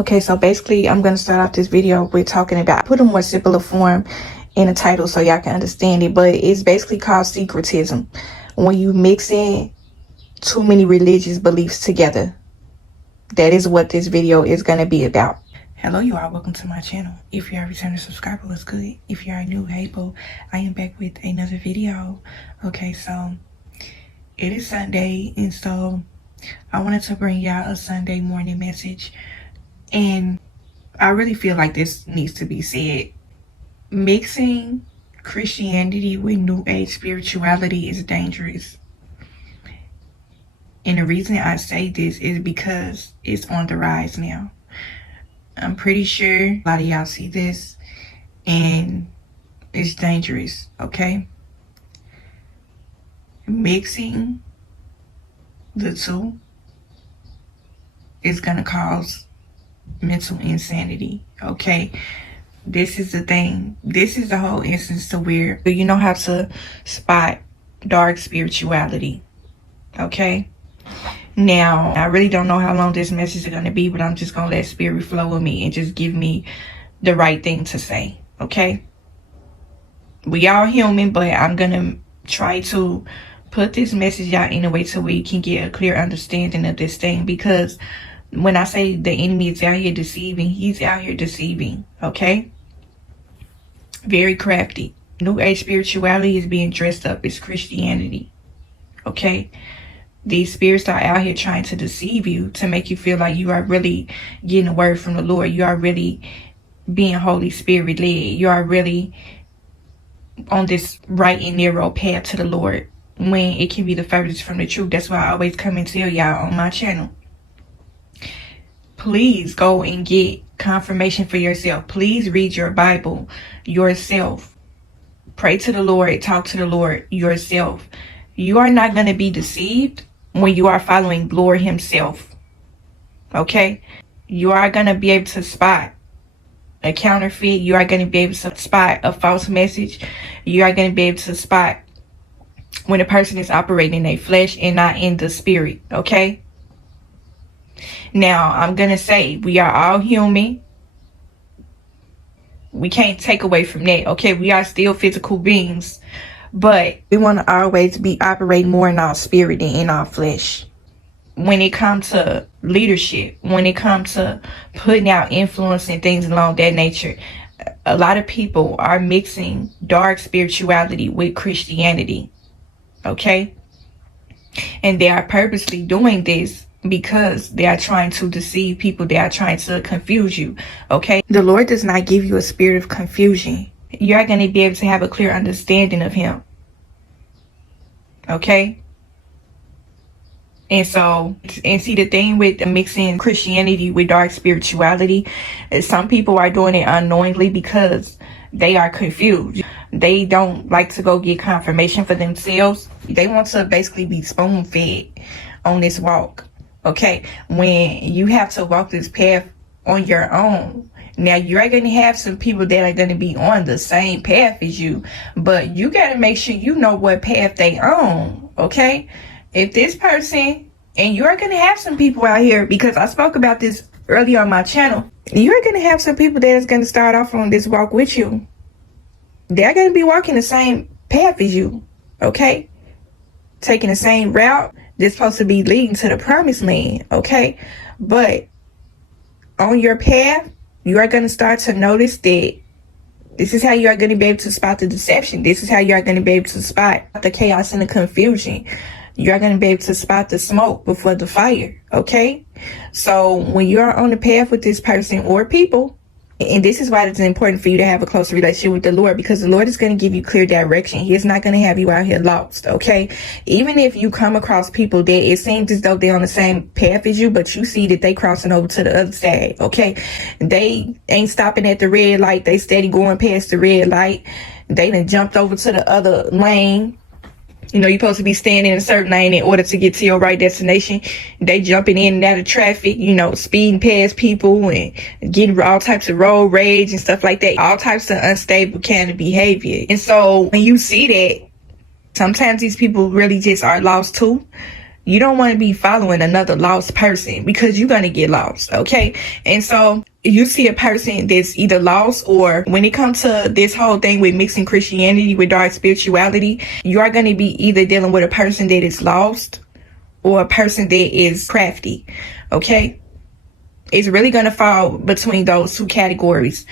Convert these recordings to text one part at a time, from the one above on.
Okay, so basically I'm going to start off this video with talking about, put a more simpler form in the title so y'all can understand it, but it's basically called syncretism. When you mix in too many religious beliefs together, that is what this video is going to be about. Hello you all, welcome to my channel. If you are a returning subscriber, what's good? If you are new, hey boo, I am back with another video. Okay, so it is Sunday, and so I wanted to bring y'all a Sunday morning message. And I really feel like this needs to be said. Mixing Christianity with New Age spirituality is dangerous. And the reason I say this is because it's on the rise now. I'm pretty sure a lot of y'all see this, and it's dangerous, okay? Mixing the two is gonna cause mental insanity, okay? This is the thing. This is the whole instance to where you know how to spot dark spirituality, okay? Now, I really don't know how long this message is going to be, but I'm just going to let spirit flow with me and just give me the right thing to say, okay? We all human, but I'm going to try to put this message out in a way so we can get a clear understanding of this thing, because when I say the enemy is out here deceiving, he's out here deceiving, okay? Very crafty. New Age spirituality is being dressed up as Christianity, okay? These spirits are out here trying to deceive you, to make you feel like you are really getting a word from the Lord. You are really being Holy Spirit led. You are really on this right and narrow path to the Lord, when it can be the furthest from the truth. That's why I always come and tell y'all on my channel, please go and get confirmation for yourself. Please read your Bible yourself. Pray to the Lord. Talk to the Lord yourself. You are not going to be deceived when you are following Lord himself, okay? You are going to be able to spot a counterfeit. You are going to be able to spot a false message. You are going to be able to spot when a person is operating in their flesh and not in the spirit, okay? Now, I'm going to say we are all human. We can't take away from that, okay? We are still physical beings. But we want to always be operating more in our spirit than in our flesh. When it comes to leadership, when it comes to putting out influence and things along that nature, a lot of people are mixing dark spirituality with Christianity, okay? And they are purposely doing this because they are trying to deceive people. They are trying to confuse you, okay? The Lord does not give you a spirit of confusion. You're going to be able to have a clear understanding of him, okay? And so, and see, the thing with mixing Christianity with dark spirituality is some people are doing it unknowingly because they are confused. They don't like to go get confirmation for themselves. They want to basically be spoon-fed on this walk, okay? When you have to walk this path on your own. Now, you're going to have some people that are going to be on the same path as you, but you got to make sure you know what path they on, okay? If this person, and you're going to have some people out here, because I spoke about this earlier on my channel, you're going to have some people that is going to start off on this walk with you. They're going to be walking the same path as you, okay? Taking the same route. They're supposed to be leading to the promised land, okay? But on your path, you are going to start to notice that this is how you are going to be able to spot the deception. This is how you are going to be able to spot the chaos and the confusion. You are going to be able to spot the smoke before the fire, okay? So when you are on the path with this person or people, and this is why it's important for you to have a closer relationship with the Lord, because the Lord is going to give you clear direction. He is not going to have you out here lost, okay? Even if you come across people that it seems as though they're on the same path as you, but you see that they crossing over to the other side, okay? They ain't stopping at the red light. They steady going past the red light. They done jumped over to the other lane. You know, you're supposed to be staying in a certain lane in order to get to your right destination. They jumping in and out of traffic, you know, speeding past people and getting all types of road rage and stuff like that. All types of unstable kind of behavior. And so when you see that, sometimes these people really just are lost too. You don't want to be following another lost person because you're going to get lost, okay? And so you see a person that's either lost, or when it comes to this whole thing with mixing Christianity with dark spirituality, you are going to be either dealing with a person that is lost or a person that is crafty, okay? It's really going to fall between those two categories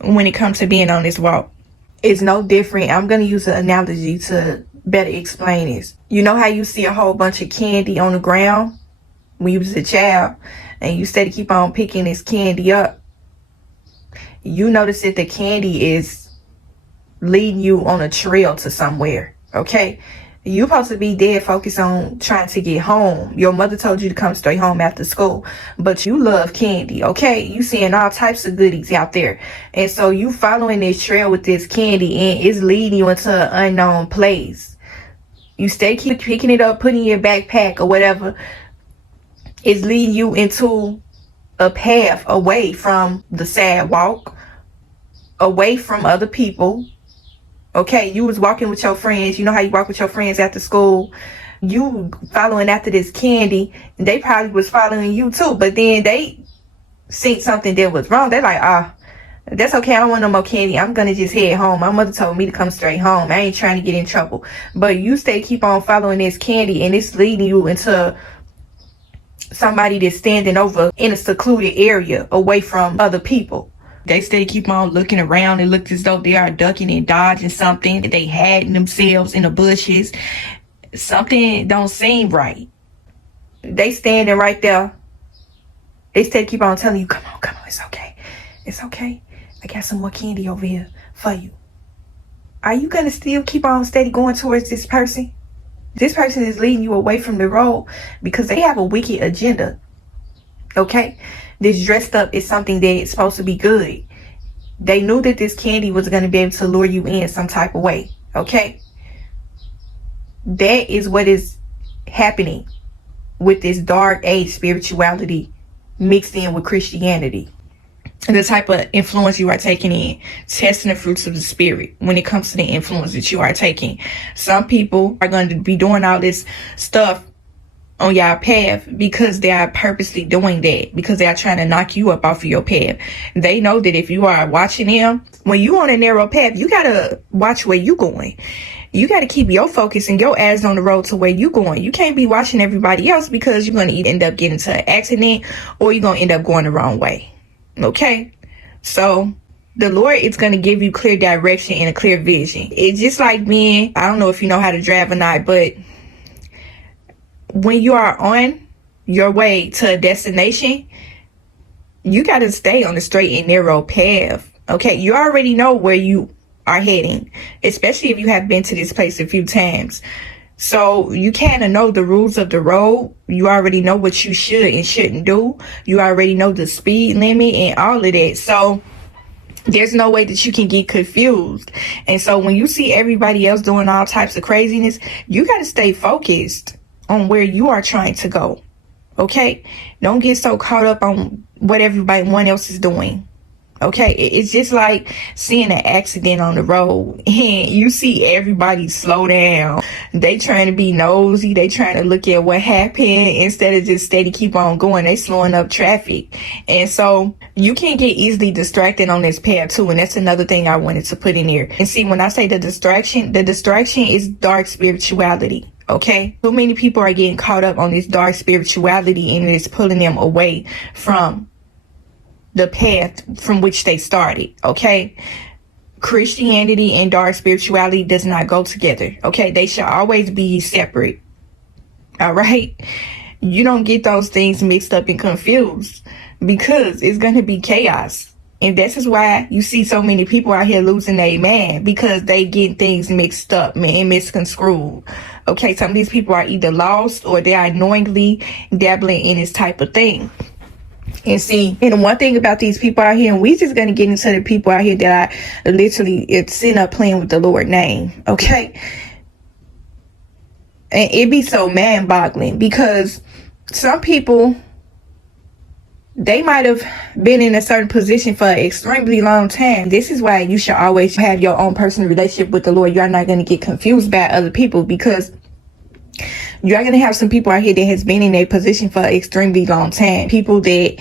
when it comes to being on this walk. It's no different. I'm going to use an analogy to better explain this. You know how you see a whole bunch of candy on the ground when you was a child, and you steady keep on picking this candy up? You notice that the candy is leading you on a trail to somewhere, okay? You're supposed to be dead focused on trying to get home. Your mother told you to come straight home after school, but you love candy, okay? You seeing all types of goodies out there. And so you following this trail with this candy, and it's leading you into an unknown place. You stay keep picking it up, putting it in your backpack or whatever. It's leading you into a path away from the sidewalk, away from other people. Okay, you was walking with your friends. You know how you walk with your friends after school. You following after this candy. And they probably was following you too. But then they seen something that was wrong. They're like, that's okay. I don't want no more candy. I'm going to just head home. My mother told me to come straight home. I ain't trying to get in trouble. But you keep on following this candy, and it's leading you into somebody that's standing over in a secluded area away from other people. They steady keep on looking around. It looks as though they are ducking and dodging something. They hiding themselves in the bushes. Something don't seem right. They standing right there. They steady keep on telling you, come on, it's okay. It's okay. I got some more candy over here for you. Are you going to still keep on steady going towards this person? This person is leading you away from the road because they have a wicked agenda. Okay? This dressed up is something that's supposed to be good. They knew that this candy was going to be able to lure you in some type of way. Okay? That is what is happening with this dark age spirituality mixed in with Christianity. And the type of influence you are taking in, testing the fruits of the spirit when it comes to the influence that you are taking. Some people are going to be doing all this stuff on your path because they are purposely doing that, because they are trying to knock you up off of your path. They know that if you are watching them, when you on a narrow path, you gotta watch where you going. You gotta keep your focus and your eyes on the road to where you going. You can't be watching everybody else, because you're gonna either end up getting into an accident or you're gonna end up going the wrong way. Okay? So the Lord is going to give you clear direction and a clear vision. It's just like being, I don't know if you know how to drive or not, but when you are on your way to a destination, you got to stay on the straight and narrow path. Okay? You already know where you are heading, especially if you have been to this place a few times. So you kind of know the rules of the road. You already know what you should and shouldn't do. You already know the speed limit and all of that. So there's no way that you can get confused. And so when you see everybody else doing all types of craziness, you got to stay focused on where you are trying to go. Okay? Don't get so caught up on what everyone else is doing. Okay, it's just like seeing an accident on the road and you see everybody slow down. They trying to be nosy. They trying to look at what happened instead of just steady keep on going. They slowing up traffic. And so you can get easily distracted on this path too. And that's another thing I wanted to put in here. And see, when I say the distraction is dark spirituality. Okay, so many people are getting caught up on this dark spirituality, and it's pulling them away from the path from which they started. Okay, Christianity and dark spirituality does not go together. Okay, they should always be separate. All right, you don't get those things mixed up and confused, because it's going to be chaos. And this is why you see so many people out here losing their man, because they get things mixed up, man, and misconstrued. Okay, some of these people are either lost or they are knowingly dabbling in this type of thing. And see, and one thing about these people out here, and we just gonna get into the people out here that are literally sitting up playing with the Lord's name. Okay, and it be so mind-boggling, because some people, they might have been in a certain position for an extremely long time. This is why you should always have your own personal relationship with the Lord. You are not going to get confused by other people, because You're going to have some people out here that has been in a position for an extremely long time. People that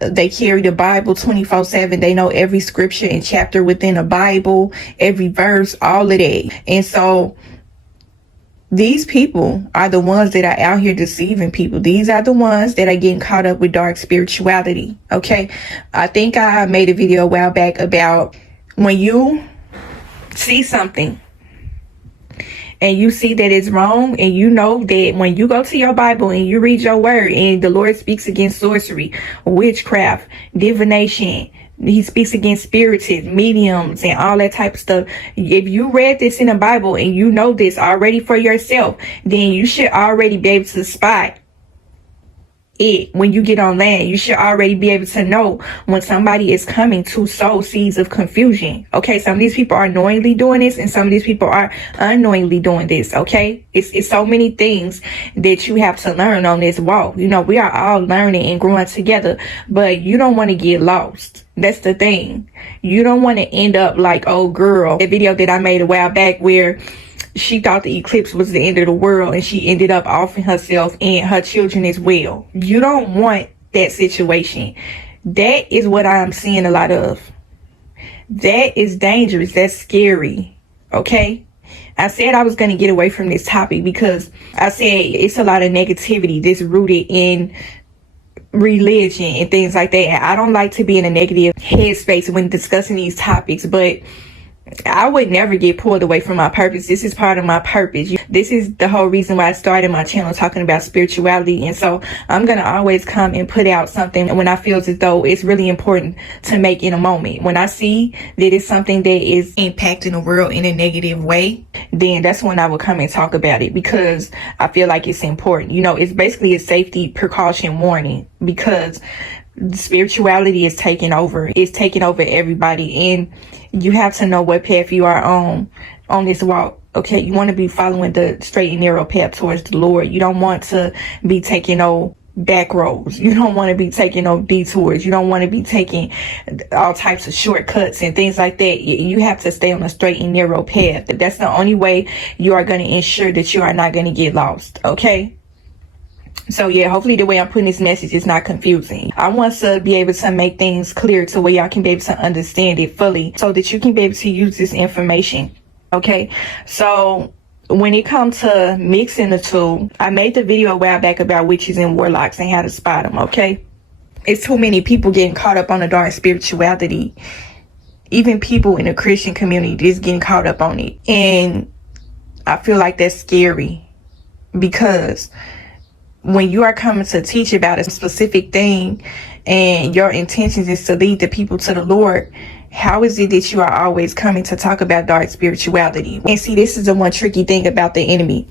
they carry the Bible 24/7. They know every scripture and chapter within the Bible, every verse, all of that. And so these people are the ones that are out here deceiving people. These are the ones that are getting caught up with dark spirituality. Okay. I think I made a video a while back about when you see something and you see that it's wrong, and you know that when you go to your Bible and you read your word and the Lord speaks against sorcery, witchcraft, divination, he speaks against spiritists, mediums, and all that type of stuff. If you read this in the Bible and you know this already for yourself, then you should already be able to spot it when you get on land. You should already be able to know when somebody is coming to sow seeds of confusion. Okay, some of these people are knowingly doing this, and some of these people are unknowingly doing this. Okay, it's so many things that you have to learn on this walk. You know, we are all learning and growing together, but you don't want to get lost. That's the thing. You don't want to end up like old girl, the video that I made a while back where she thought the eclipse was the end of the world, and she ended up offing herself and her children as well. You don't want that situation. That is what I'm seeing a lot of. That is dangerous. That's scary. Okay? I said I was going to get away from this topic because I said it's a lot of negativity that's rooted in religion and things like that. And I don't like to be in a negative headspace when discussing these topics, but I would never get pulled away from my purpose. This is part of my purpose. This is the whole reason why I started my channel talking about spirituality. And so I'm going to always come and put out something when I feel as though it's really important to make in a moment. When I see that it's something that is impacting the world in a negative way, then that's when I will come and talk about it, because I feel like it's important. You know, it's basically a safety precaution warning, because spirituality is taking over. It's taking over everybody, and you have to know what path you are on this walk. Okay, you want to be following the straight and narrow path towards the Lord. You don't want to be taking no back roads. You don't want to be taking no detours. You don't want to be taking all types of shortcuts and things like that. You have to stay on a straight and narrow path. That's the only way you are going to ensure that you are not going to get lost. Okay. So yeah, hopefully the way I'm putting this message is not confusing. I want to be able to make things clear to where y'all can be able to understand it fully, so that you can be able to use this information. Okay, so when it comes to mixing the two, I made the video a while back about witches and warlocks and how to spot them. Okay, it's too many people getting caught up on the dark spirituality. Even people in the Christian community is getting caught up on it, and I feel like that's scary, because when you are coming to teach about a specific thing and your intentions is to lead the people to the Lord, how is it that you are always coming to talk about dark spirituality? And see, this is the one tricky thing about the enemy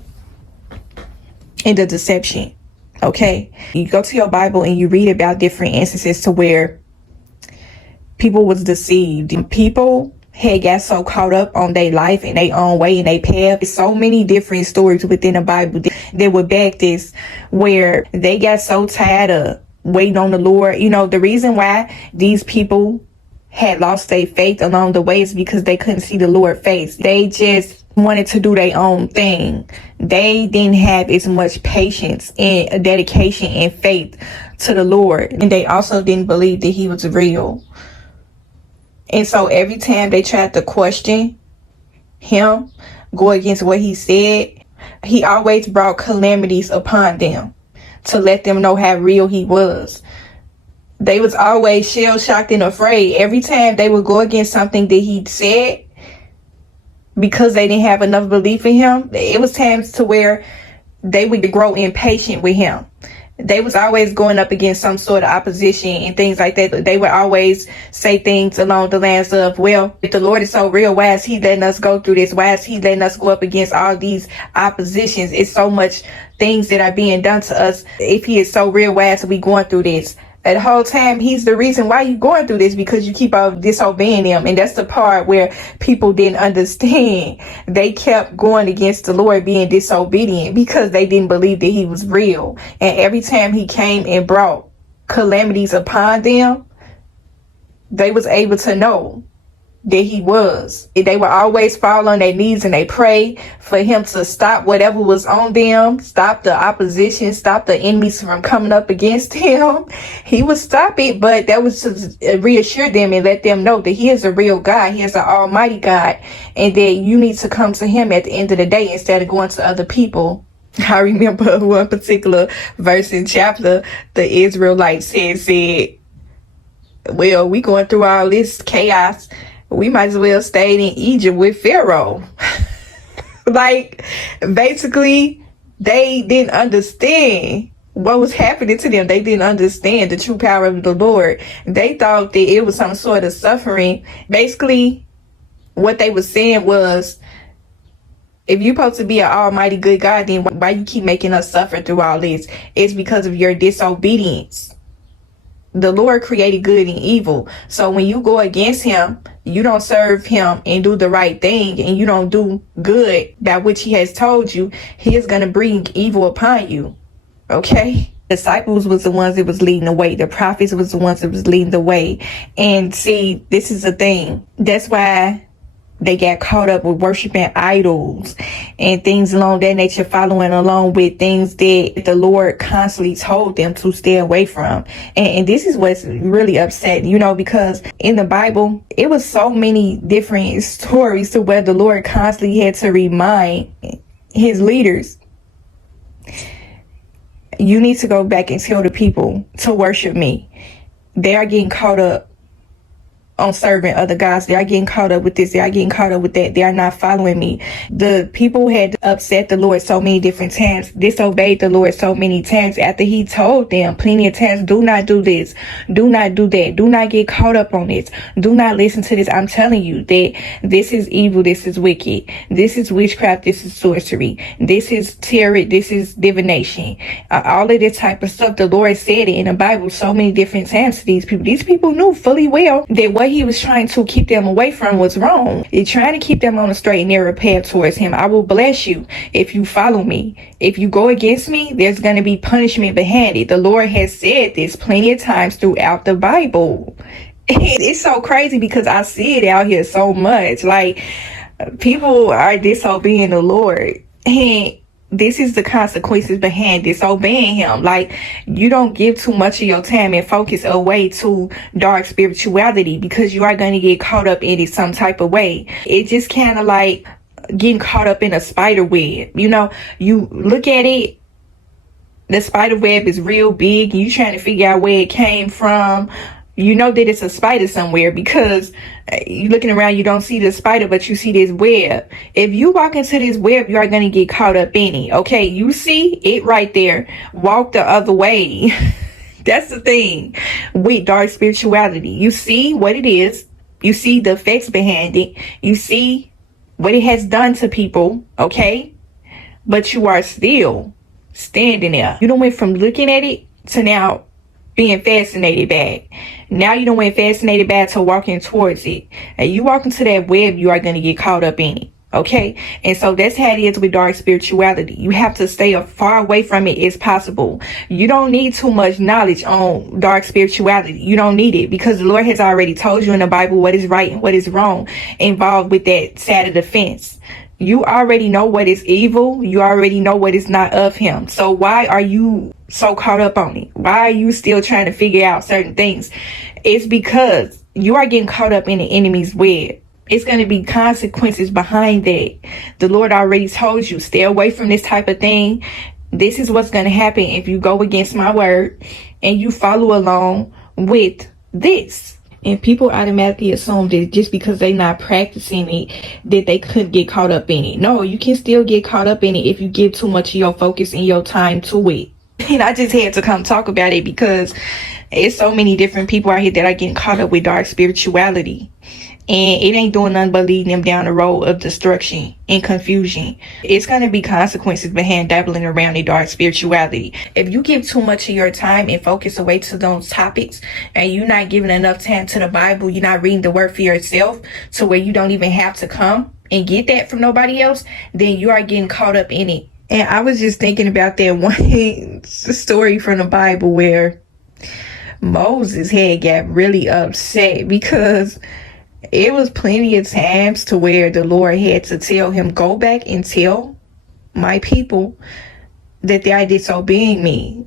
and the deception. Okay, you go to your Bible and you read about different instances to where people was deceived. People had got so caught up on their life and their own way and their path. There's so many different stories within the Bible that would back this, where they got so tired of waiting on the Lord. You know, the reason why these people had lost their faith along the way is because they couldn't see the Lord face. They just wanted to do their own thing. They didn't have as much patience and dedication and faith to the Lord. And they also didn't believe that he was real. And so every time they tried to question him, go against what he said, he always brought calamities upon them to let them know how real he was. They was always shell-shocked and afraid every time they would go against something that he said, because they didn't have enough belief in him. It was times to where they would grow impatient with him. They was always going up against some sort of opposition and things like that. They would always say things along the lines of, well, if the Lord is so real, why is he letting us go through this? Why is he letting us go up against all these oppositions? It's so much things that are being done to us. If he is so real, why is we going through this? The whole time, he's the reason why you're going through this, because you keep on disobeying him. And that's the part where people didn't understand. They kept going against the Lord, being disobedient, because they didn't believe that he was real. And every time he came and brought calamities upon them, they was able to know that he was. They would always fall on their knees and they pray for him to stop whatever was on them, stop the opposition, stop the enemies from coming up against him. He would stop it, but that was to reassure them and let them know that he is a real God. He is an almighty God, and that you need to come to him at the end of the day instead of going to other people. I remember one particular verse in chapter, the Israelites had said, well, we going through all this chaos, we might as well stay in Egypt with Pharaoh. Like, basically, they didn't understand what was happening to them. They didn't understand the true power of the Lord. They thought that it was some sort of suffering. Basically, what they were saying was, if you're supposed to be an almighty good God, then why you keep making us suffer through all this? It's because of your disobedience. The Lord created good and evil. So when you go against him, you don't serve him and do the right thing, and you don't do good that which he has told you, he is going to bring evil upon you. Okay? Disciples was the ones that was leading the way. The prophets was the ones that was leading the way. And see, this is the thing. That's why they got caught up with worshiping idols and things along that nature, following along with things that the Lord constantly told them to stay away from. And this is what's really upsetting, because in the Bible, it was so many different stories to where the Lord constantly had to remind his leaders, you need to go back and tell the people to worship me. They are getting caught up on serving other gods. They are getting caught up with this. They are getting caught up with that. They are not following me. The people had upset the Lord so many different times, disobeyed the Lord so many times after he told them plenty of times, do not do this, do not do that, do not get caught up on this, do not listen to this. I'm telling you that this is evil, this is wicked, this is witchcraft, this is sorcery, this is tarot, this is divination, all of this type of stuff. The Lord said it in the Bible so many different times to these people. These people knew fully well that what he was trying to keep them away from was wrong. He's trying to keep them on a straight and narrow path towards him. I will bless you if you follow me. If you go against me, there's going to be punishment behind it. The Lord has said this plenty of times throughout the Bible. It's so crazy because I see it out here so much. Like, people are disobeying the Lord, and this is the consequences behind disobeying him. Like, you don't give too much of your time and focus away to dark spirituality, because you are going to get caught up in it some type of way. It just kind of like getting caught up in a spider web. You look at it, the spider web is real big, and you trying to figure out where it came from. You know that it's a spider somewhere because you're looking around, you don't see the spider, but you see this web. If you walk into this web, you are going to get caught up in it. Okay, you see it right there. Walk the other way. That's the thing with dark spirituality. You see what it is. You see the effects behind it. You see what it has done to people. Okay, but you are still standing there. You don't went from looking at it to now being fascinated back. Now you don't went fascinated back to walking towards it. And you walk into that web, you are going to get caught up in it. Okay? And so that's how it is with dark spirituality. You have to stay as far away from it as possible. You don't need too much knowledge on dark spirituality. You don't need it, because the Lord has already told you in the Bible what is right and what is wrong involved with that side of the fence. You already know what is evil. You already know what is not of him. So why are you so caught up on it? Why are you still trying to figure out certain things? It's because you are getting caught up in the enemy's web. It's going to be consequences behind that. The Lord already told you, stay away from this type of thing. This is what's going to happen if you go against my word and you follow along with this. And people automatically assume that just because they're not practicing it, that they couldn't get caught up in it. No, you can still get caught up in it if you give too much of your focus and your time to it. And I just had to come talk about it because it's so many different people out here that are getting caught up with dark spirituality. And it ain't doing nothing but leading them down the road of destruction and confusion. It's going to be consequences behind dabbling around in dark spirituality. If you give too much of your time and focus away to those topics, and you're not giving enough time to the Bible, you're not reading the word for yourself to where you don't even have to come and get that from nobody else, then you are getting caught up in it. And I was just thinking about that one story from the Bible where Moses had got really upset because It was plenty of times to where the Lord had to tell him, go back and tell my people that they are disobeying me.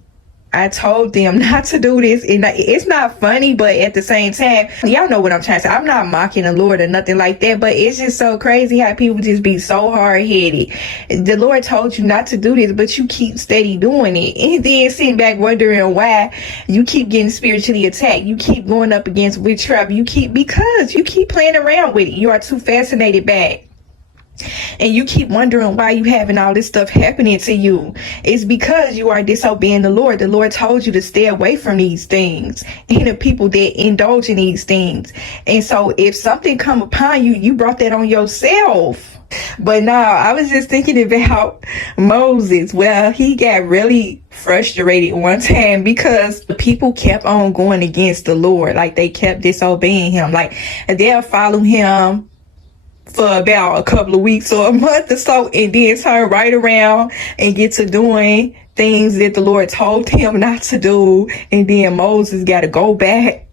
I told them not to do this, and it's not funny, but at the same time, y'all know what I'm trying to say. I'm not mocking the Lord or nothing like that, but it's just so crazy how people just be so hard-headed. The Lord told you not to do this, but you keep steady doing it, and then sitting back wondering why you keep getting spiritually attacked. You keep going up against witchcraft. Because you keep playing around with it. You are too fascinated by it. And you keep wondering why you having all this stuff happening to you. It's because you are disobeying the Lord. The Lord told you to stay away from these things and the people that indulge in these things. And so if something come upon you, you brought that on yourself. But now I was just thinking about Moses. Well, he got really frustrated one time because the people kept on going against the Lord. Like, they kept disobeying him. Like, they'll follow him for about a couple of weeks or a month or so, and then turn right around and get to doing things that the Lord told him not to do. And then Moses got to go back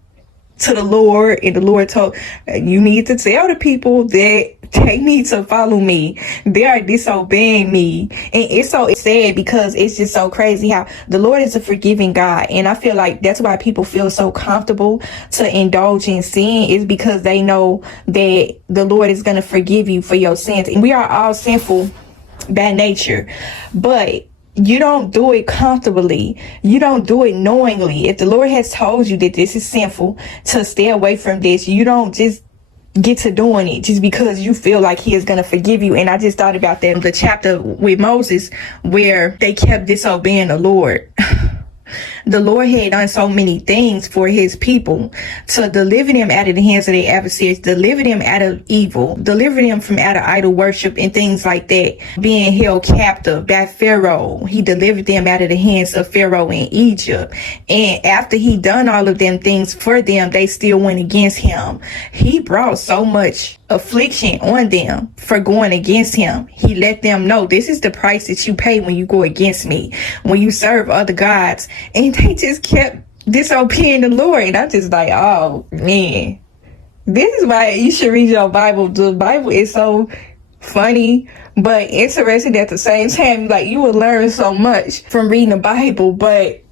to the Lord, and the Lord told, you need to tell the people that they need to follow me. They are disobeying me. And it's so sad because it's just so crazy how the Lord is a forgiving God. And I feel like that's why people feel so comfortable to indulge in sin, is because they know that the Lord is going to forgive you for your sins. And we are all sinful by nature, but you don't do it comfortably. You don't do it knowingly. If the Lord has told you that this is sinful, to stay away from this, you don't just get to doing it just because you feel like he is going to forgive you. And I just thought about that, the chapter with Moses where they kept disobeying the Lord. The Lord had done so many things for his people to deliver them out of the hands of their adversaries, deliver them out of evil, deliver them from out of idol worship and things like that, being held captive by Pharaoh. He delivered them out of the hands of Pharaoh in Egypt. And after he done all of them things for them, they still went against him. He brought so much affliction on them for going against him. He let them know, this is the price that you pay when you go against me, when you serve other gods. And they just kept disobeying the Lord. And I'm just like, oh man, this is why you should read your Bible. The Bible is so funny but interesting at the same time. Like, you will learn so much from reading the Bible, but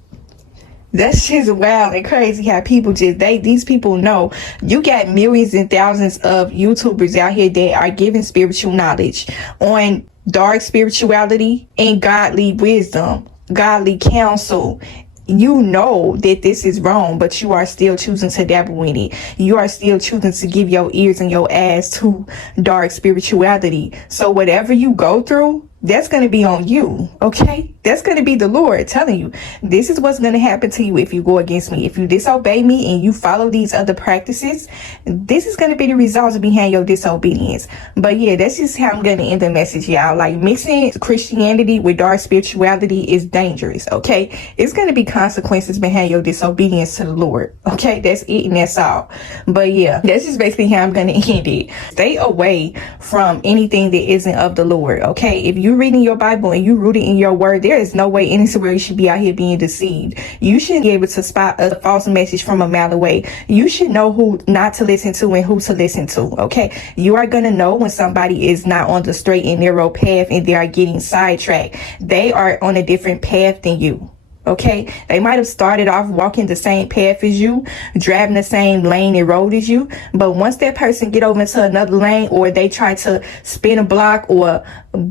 that's just wild and crazy how people just, these people know. You got millions and thousands of YouTubers out here that are giving spiritual knowledge on dark spirituality and godly wisdom, godly counsel. You know that this is wrong, but you are still choosing to dabble in it. You are still choosing to give your ears and your ass to dark spirituality. So whatever you go through, that's going to be on you, okay? That's going to be the Lord telling you, this is what's going to happen to you if you go against me. If you disobey me and you follow these other practices, this is going to be the results behind your disobedience. But yeah, that's just how I'm going to end the message, y'all. Like, mixing Christianity with dark spirituality is dangerous, okay? It's going to be consequences behind your disobedience to the Lord, okay? That's it, and that's all. But yeah, that's just basically how I'm going to end it. Stay away from anything that isn't of the Lord, okay? If you're reading your Bible and you rooted in your word, there is no way anywhere you should be out here being deceived. You should be able to spot a false message from a mile away. You should know who not to listen to and who to listen to, okay? You are going to know when somebody is not on the straight and narrow path and they are getting sidetracked. They are on a different path than you. Okay, they might have started off walking the same path as you, driving the same lane and road as you, but once that person get over into another lane, or they try to spin a block or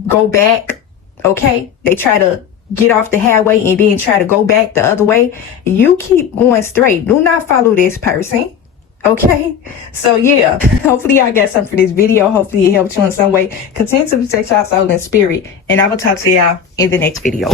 go back, okay, they try to get off the highway and then try to go back the other way, you keep going straight. Do not follow this person. Okay, so yeah, hopefully y'all got something for this video. Hopefully it helped you in some way. Continue to protect your soul and spirit, and I will talk to y'all in the next video.